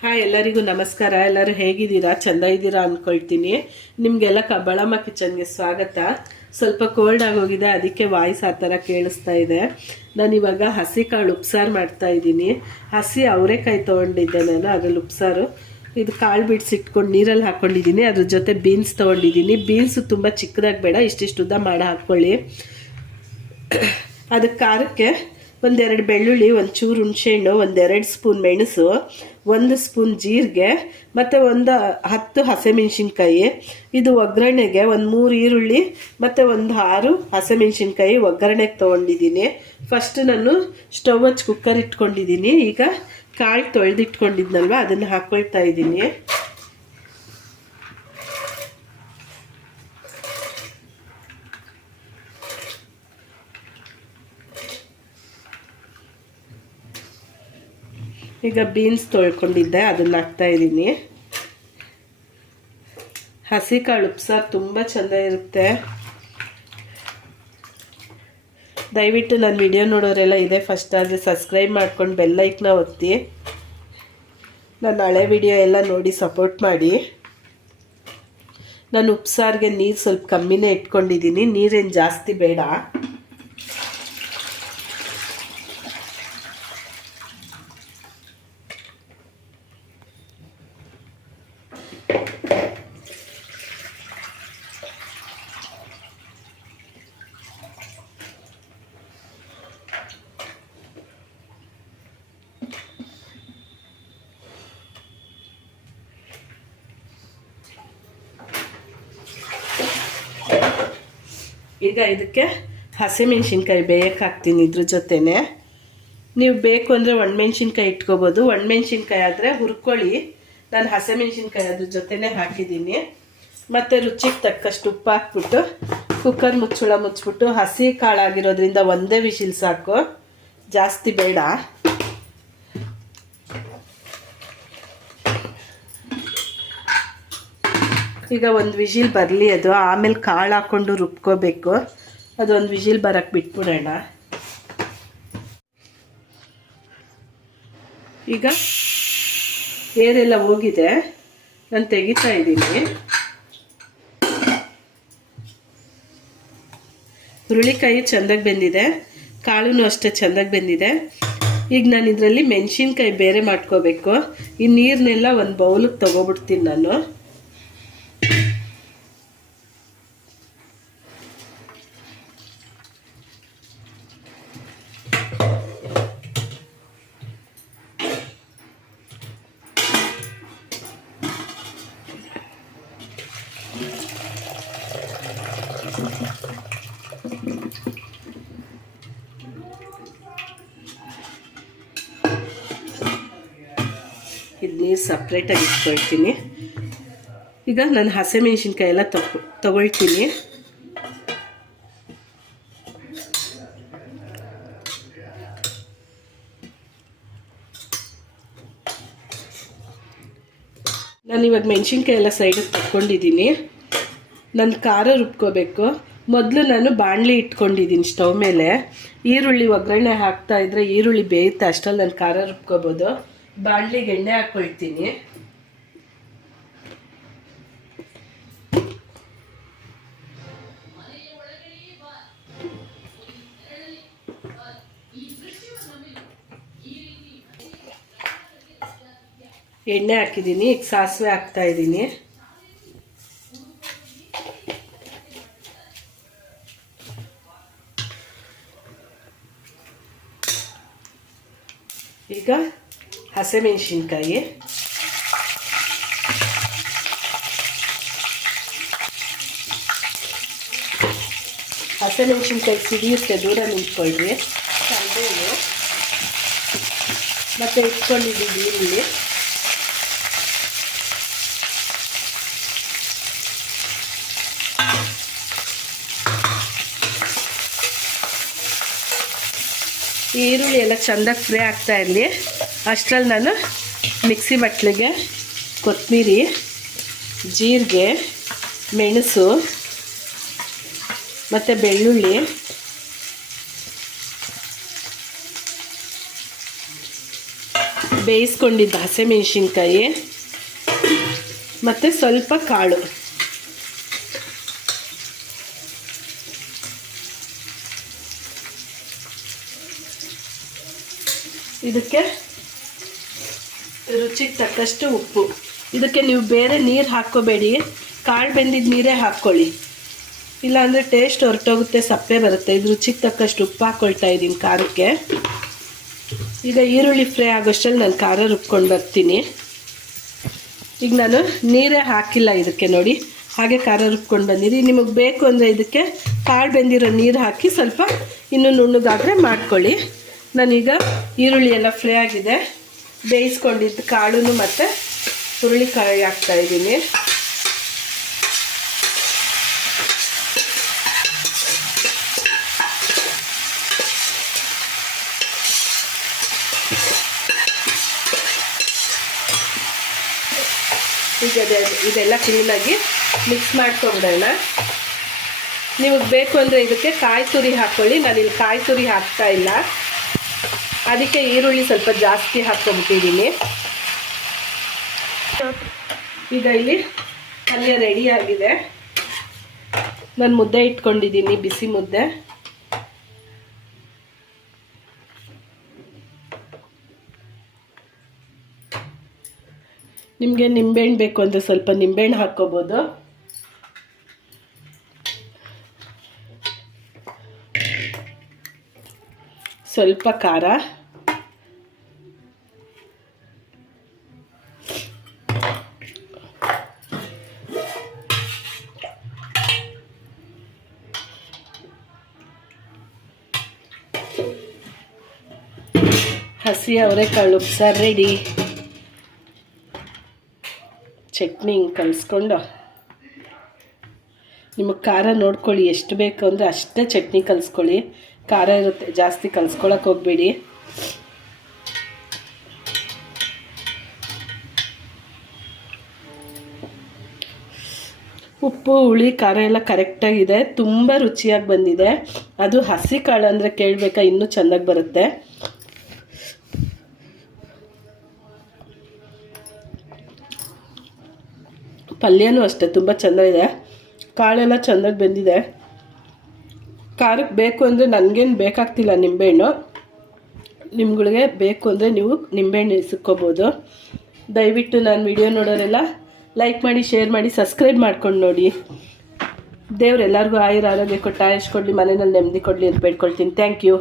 Hi ಎಲ್ಲರಿಗೂ ನಮಸ್ಕಾರ. ಎಲ್ಲರೂ ಹೇಗಿದ್ದೀರಾ? ಚಂದ ಇದ್ದೀರಾ ಅಂದ್ಕೊಳ್ತೀನಿ ನಿಮಗೆಲ್ಲ ಕಬ್ಬಳಮ್ಮ ಕಿಚನ್ಗೆ ಸ್ವಾಗತ. ಸ್ವಲ್ಪ ಕೋಲ್ಡ್ ಆಗೋಗಿದೆ ಅದಕ್ಕೆ ವಾಯ್ಸ್ ಆ ಥರ ಕೇಳಿಸ್ತಾ ಇದೆ. ನಾನು ಇವಾಗ ಹಸಿ ಕಾಳು ಉಪ್ಸಾರು ಮಾಡ್ತಾ ಇದ್ದೀನಿ. ಹಸಿ ಅವರೆಕಾಯಿ ತೊಗೊಂಡಿದ್ದೆ ನಾನು, ಅದ್ರಲ್ಲಿ ಉಪ್ಸಾರು. ಇದು ಕಾಳು ಬಿಡಿಸಿಟ್ಕೊಂಡು ನೀರಲ್ಲಿ ಹಾಕ್ಕೊಂಡಿದ್ದೀನಿ ಅದ್ರ ಜೊತೆ ಬೀನ್ಸ್ ತೊಗೊಂಡಿದ್ದೀನಿ. ಬೀನ್ಸು ತುಂಬ ಚಿಕ್ಕದಾಗಿ ಬೇಡ ಇಷ್ಟಿಷ್ಟು ಉದ್ದ ಮಾಡಿ ಹಾಕ್ಕೊಳ್ಳಿ ಅದಕ್ಕೆ ಖಾರಕ್ಕೆ ಒಂದೆರಡು ಬೆಳ್ಳುಳ್ಳಿ, ಒಂದು ಚೂರು ಹುಣಸೆಹಣ್ಣು, ಒಂದೆರಡು ಸ್ಪೂನ್ ಮೆಣಸು, ಒಂದು ಸ್ಪೂನ್ ಜೀರಿಗೆ, ಮತ್ತು ಒಂದು ಹತ್ತು ಹಸಿಮೆಣ್ಸಿನ್ಕಾಯಿ. ಇದು ಒಗ್ಗರಣೆಗೆ ಒಂದು ಮೂರು ಈರುಳ್ಳಿ, ಮತ್ತು ಒಂದು ಆರು ಹಸಿಮೆಣ್ಸಿನ್ಕಾಯಿ ಒಗ್ಗರಣೆಗೆ ತೊಗೊಂಡಿದ್ದೀನಿ. ಫಸ್ಟ್ ನಾನು ಸ್ಟವ್ ಹಚ್ಚಿ ಕುಕ್ಕರ್ ಇಟ್ಕೊಂಡಿದ್ದೀನಿ. ಈಗ ಕಾಳು ತೊಳೆದಿಟ್ಕೊಂಡಿದ್ನಲ್ವ, ಅದನ್ನು ಹಾಕ್ಕೊಳ್ತಾ ಇದ್ದೀನಿ. ಈಗ ಬೀನ್ಸ್ ತೊಳ್ಕೊಂಡಿದ್ದೆ, ಅದನ್ನ ಹಾಕ್ತಾ ಇದ್ದೀನಿ. ಹಸಿ ಕಾಳು ಉಪ್ಸಾರು ತುಂಬ ಚೆಂದ ಇರುತ್ತೆ. ದಯವಿಟ್ಟು ನನ್ನ ವಿಡಿಯೋ ನೋಡೋರೆಲ್ಲ ಇದೆ ಫಸ್ಟ್ ಆದರೆ ಸಬ್ಸ್ಕ್ರೈಬ್ ಮಾಡ್ಕೊಂಡು ಬೆಲ್ಲೈಕ್ನ ಒತ್ತಿ. ನನ್ನ ಹಳೆ ವಿಡಿಯೋ ಎಲ್ಲ ನೋಡಿ ಸಪೋರ್ಟ್ ಮಾಡಿ. ನಾನು ಉಪ್ಸಾರಿಗೆ ನೀರು ಸ್ವಲ್ಪ ಕಮ್ಮಿನೇ ಇಟ್ಕೊಂಡಿದ್ದೀನಿ, ನೀರೇನು ಜಾಸ್ತಿ ಬೇಡ. ಈಗ ಇದಕ್ಕೆ ಹಸಿಮೆಣ್ಸಿನ್ಕಾಯಿ ಬೇಯಕ್ಕೆ ಹಾಕ್ತೀನಿ ಇದ್ರ ಜೊತೆನೆ. ನೀವು ಬೇಕು ಅಂದರೆ ಒಣಮೆಣ್ಸಿನ್ಕಾಯಿ ಇಟ್ಕೋಬೋದು. ಒಣಮೆಣ್ಸಿನ್ಕಾಯಿ ಆದರೆ ಹುರ್ಕೊಳ್ಳಿ. ನಾನು ಹಸಿಮೆಣ್ಸಿನ್ಕಾಯಿ ಅದ್ರ ಜೊತೆನೇ ಹಾಕಿದ್ದೀನಿ. ಮತ್ತು ರುಚಿಗೆ ತಕ್ಕಷ್ಟು ಉಪ್ಪು ಹಾಕ್ಬಿಟ್ಟು ಕುಕ್ಕರ್ ಮುಚ್ಚಳ ಮುಚ್ಚಿಬಿಟ್ಟು ಹಸಿ ಕಾಳಾಗಿರೋದ್ರಿಂದ ಒಂದೇ ವಿಶಿಲ್ ಸಾಕು. ಜಾಸ್ತಿ ಬೇಡ. ಈಗ ಒಂದು ವಿಜಿಲ್ ಬರಲಿ ಅದು. ಆಮೇಲೆ ಕಾಳು ಹಾಕ್ಕೊಂಡು ರುಬ್ಕೋಬೇಕು. ಅದೊಂದು ವಿಜಿಲ್ ಬರೋಕ್ಕೆ ಬಿಟ್ಬಿಡೋಣ. ಈಗ ಏರೆಲ್ಲ ಹೋಗಿದೆ. ನಾನು ತೆಗಿತಾ ಇದ್ದೀನಿ. ಹುರುಳಿಕಾಯಿ ಚೆಂದಾಗಿ ಬೆಂದಿದೆ. ಕಾಳು ಅಷ್ಟೇ ಚೆಂದಾಗಿ ಬೆಂದಿದೆ. ಈಗ ನಾನು ಇದರಲ್ಲಿ ಮೆಣಸಿನ್ಕಾಯಿ ಬೇರೆ ಮಾಡ್ಕೋಬೇಕು. ಈ ನೀರನ್ನೆಲ್ಲ ಒಂದು ಬೌಲಿಗೆ ತೊಗೊಬಿಡ್ತೀನಿ ನಾನು. ಇದು ನೀರು ಸಪ್ರೇಟಾಗಿ ಇಟ್ಕೊಳ್ತೀನಿ. ಈಗ ನಾನು ಹಸಿಮೆಣ್ಸಿನ್ಕಾಯಿ ಎಲ್ಲ ತಗೊ ತಗೊಳ್ತೀನಿ. ನಾನು ಇವಾಗ ಮೆಣಸಿನ್ಕಾಯಿ ಎಲ್ಲ ಸೈಡಿಗೆ ತಕ್ಕೊಂಡಿದ್ದೀನಿ. ನನ್ನ ಖಾರ ರುಬ್ಕೋಬೇಕು. ಮೊದಲು ನಾನು ಬಾಣಲಿ ಇಟ್ಕೊಂಡಿದ್ದೀನಿ ಸ್ಟವ್ ಮೇಲೆ. ಈರುಳ್ಳಿ ಒಗ್ಗರಣೆ ಹಾಕ್ತಾ ಇದ್ರೆ ಈರುಳ್ಳಿ ಬೇಯುತ್ತೆ ಅಷ್ಟರಲ್ಲಿ ನಾನು ಖಾರ ರುಬ್ಕೋಬೋದು. ಬಾಣಲಿಗೆ ಎಣ್ಣೆ ಹಾಕೊಳ್ತೀನಿ. ಎಣ್ಣೆ ಹಾಕಿದ್ದೀನಿ ಈಗ ಸಾಸಿವೆ ಹಾಕ್ತಾ ಇದ್ದೀನಿ. ಈಗ ಹಸಿಮೆಣಸಿನ್ಕಾಯಿ. ಹಸಿಮೆಣಸಿನ್ಕಾಯಿ ಸಿಡಿಯುತ್ತೆ ದೂರ ನಿಂತ್ಕೊಳ್ರಿ. ಕರಿಬೇವು ಮತ್ತು ಇಟ್ಕೊಂಡಿದ್ದೀವಿ ಈರುಳ್ಳಿ. ಈರುಳ್ಳಿ ಎಲ್ಲ ಚೆಂದಾಗಿ ಫ್ರೈ ಆಗ್ತಾ ಇರಲಿ. ಅಷ್ಟರಲ್ಲಿ ನಾನು ಮಿಕ್ಸಿ ಬಟ್ಲಿಗೆ ಕೊತ್ತಂಬರಿ ಜೀರಿಗೆ, ಮೆಣಸು ಮತ್ತು ಬೆಳ್ಳುಳ್ಳಿ ಬೇಯಿಸ್ಕೊಂಡಿದ್ದ ಹಸಿಮೆಣಸಿನ್ಕಾಯಿ ಮತ್ತು ಸ್ವಲ್ಪ ಕಾಳು. ಇದಕ್ಕೆ ರುಚಿಗೆ ತಕ್ಕಷ್ಟು ಉಪ್ಪು. ಇದಕ್ಕೆ ನೀವು ಬೇರೆ ನೀರು ಹಾಕ್ಕೋಬೇಡಿ. ಕಾಳು ಬೆಂದಿದ್ದ ನೀರೇ ಹಾಕ್ಕೊಳ್ಳಿ. ಇಲ್ಲಾಂದರೆ ಟೇಸ್ಟ್ ಹೊರಟೋಗುತ್ತೆ, ಸಪ್ಪೆ ಬರುತ್ತೆ. ಇದು ರುಚಿಗೆ ತಕ್ಕಷ್ಟು ಉಪ್ಪು ಹಾಕ್ಕೊಳ್ತಾ ಇದ್ದೀನಿ ಖಾರಕ್ಕೆ. ಈಗ ಈರುಳ್ಳಿ ಫ್ರೈ ಆಗೋಷ್ಟರಲ್ಲಿ ನಾನು ಖಾರ ರುಬ್ಕೊಂಡು ಬರ್ತೀನಿ. ಈಗ ನಾನು ನೀರೇ ಹಾಕಿಲ್ಲ ಇದಕ್ಕೆ ನೋಡಿ. ಹಾಗೆ ಖಾರ ರುಬ್ಕೊಂಡು ಬಂದಿರಿ ನಿಮಗೆ ಬೇಕು ಅಂದರೆ ಇದಕ್ಕೆ ಕಾಳು ಬೆಂದಿರೋ ನೀರು ಹಾಕಿ ಸ್ವಲ್ಪ ಇನ್ನೂ ನುಣ್ಣಗಾದರೆ ಮಾಡ್ಕೊಳ್ಳಿ. ನಾನೀಗ ಈರುಳ್ಳಿ ಎಲ್ಲ ಫ್ರೈ ಆಗಿದೆ. ಬೇಯಿಸ್ಕೊಂಡಿದ್ದು ಕಾಳು ಮತ್ತು ಹುರುಳಿಕಾಯಿ ಹಾಕ್ತಾಯಿದ್ದೀನಿ ಈಗ ಅದೆ- ಇದೆಲ್ಲ ಕ್ಲೀನಾಗಿ ಮಿಕ್ಸ್ ಮಾಡ್ಕೊಂಬಿಡೋಣ. ನಿಮಗೆ ಬೇಕು ಅಂದರೆ ಇದಕ್ಕೆ ಕಾಯಿ ತುರಿ ಹಾಕ್ಕೊಳ್ಳಿ ನಾನಿಲ್ಲಿ ಕಾಯಿ ತುರಿ ಹಾಕ್ತಾ ಇಲ್ಲ. ಅದಕ್ಕೆ ಈರುಳ್ಳಿ ಸ್ವಲ್ಪ ಜಾಸ್ತಿ ಹಾಕ್ಕೊಬಿಟ್ಟಿದ್ದೀನಿ ಈಗ ಇಲ್ಲಿ ಪಲ್ಯ ರೆಡಿ ಆಗಿದೆ. ನಾನು ಮುದ್ದೆ ಇಟ್ಕೊಂಡಿದ್ದೀನಿ, ಬಿಸಿ ಮುದ್ದೆ. ನಿಮಗೆ ನಿಂಬೆಹಣ್ಣು ಬೇಕು ಅಂದರೆ ಸ್ವಲ್ಪ ನಿಂಬೆಹಣ್ಣು ಹಾಕ್ಕೋಬೋದು. ಸ್ವಲ್ಪ ಖಾರ. ಹಸಿ ಅವರೆಕಾಳು ಉಪ್ಸಾರು ರೆಡಿ ಚಟ್ನಿ ಹಿಂಗೆ ಕಲಿಸ್ಕೊಂಡು. ನಿಮಗೆ ಖಾರ ನೋಡ್ಕೊಳ್ಳಿ, ಎಷ್ಟು ಬೇಕು ಅಂದರೆ ಅಷ್ಟೇ ಚಟ್ನಿ ಕಲಿಸ್ಕೊಳ್ಳಿ. ಖಾರ ಇರುತ್ತೆ. ಜಾಸ್ತಿ ಕಲಿಸ್ಕೊಳಕ್ಕೆ ಹೋಗಬೇಡಿ. ಉಪ್ಪು, ಹುಳಿ, ಖಾರ ಎಲ್ಲ ಕರೆಕ್ಟಾಗಿದೆ ತುಂಬ ರುಚಿಯಾಗಿ ಬಂದಿದೆ. ಅದು ಹಸಿ ಕಾಳು ಅಂದರೆ ಕೇಳಬೇಕಾ? ಇನ್ನೂ ಚೆನ್ನಾಗಿ ಬರುತ್ತೆ. ಪಲ್ಯನೂ ಅಷ್ಟೇ, ತುಂಬ ಚೆನ್ನಾಗಿದೆ. ಕಾಳೆಲ್ಲ ಚೆನ್ನಾಗಿ ಬೆಂದಿದೆ. ಖಾರಕ್ಕೆ ಬೇಕು ಅಂದರೆ ನನಗೇನು ಬೇಕಾಗ್ತಿಲ್ಲ ನಿಂಬೆಹಣ್ಣು. ನಿಮ್ಗಳಿಗೆ ಬೇಕು ಅಂದರೆ ನೀವು ನಿಂಬೆಹಣ್ಣು ಇಸ್ಕೋಬೋದು. ದಯವಿಟ್ಟು ನಾನು ವಿಡಿಯೋ ನೋಡೋರೆಲ್ಲ ಲೈಕ್ ಮಾಡಿ ಶೇರ್ ಮಾಡಿ ಸಬ್ಸ್ಕ್ರೈಬ್ ಮಾಡ್ಕೊಂಡು ನೋಡಿ. ದೇವ್ರು ಎಲ್ಲರಿಗೂ ಆಯುರ ಆರೋಗ್ಯ ಕೊಟ್ಟು, ಆಯುಷ್ ಕೊಡಲಿ ಮನೆಯಲ್ಲಿ ನೆಮ್ಮದಿ ಕೊಡಲಿ ಅಂತ ಬೇಡ್ಕೊಳ್ತೀನಿ. Thank you